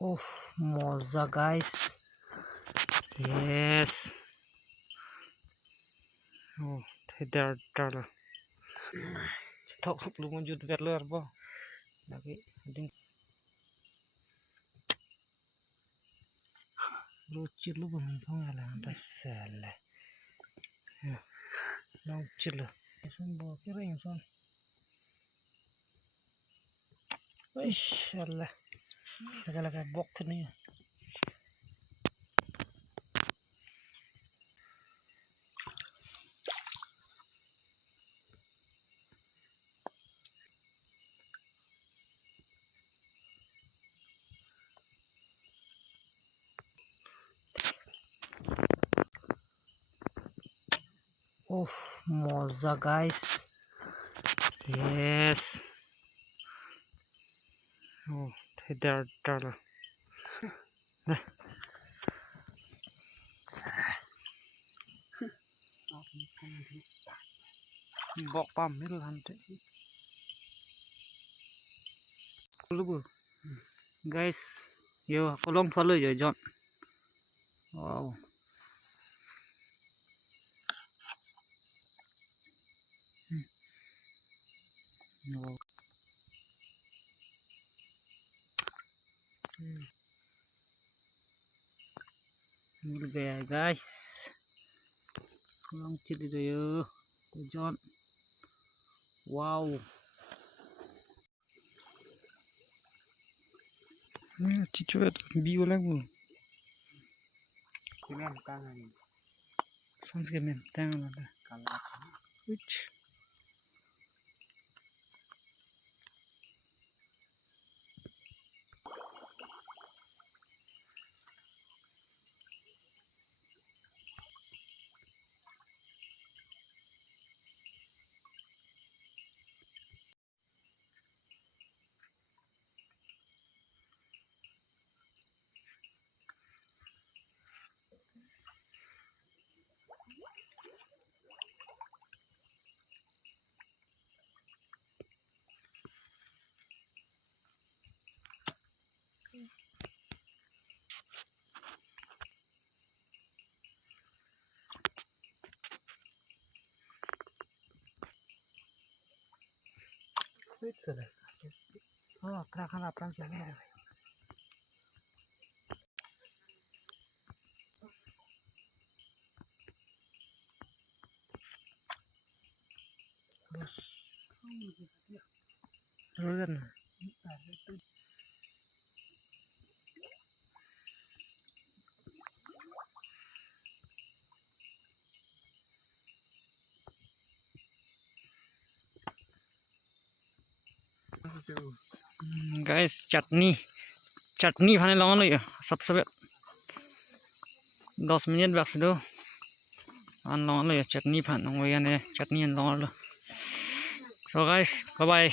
Oh, moza guys. Yes. Oh, there. Cetok lu lanjut biar luar boh. Lagi ding. Lucir lu bang ala salah. Ya. Lucir lu. Son boh kira insan. Insyaallah. Segala bok ni. Oh, moza guys. Yes. Oh, there. Bok pam ni lantai. Lugu. Guys, yo kolong follow yo John. Wow. No. Ini gaya guys. Kolong cili do yo John. Wow. Cicuet bio lagu. Kemen tangan ni. Sans kemen tangan ada. Kalah. Uch. Itu lah. Oh, kerakan lapang lagi. Terus kan? Guys, chutney phane long loi sab 10 minit bak sedo an long loi chutney phan ngoi ane chutney an long lo. So guys, bye bye.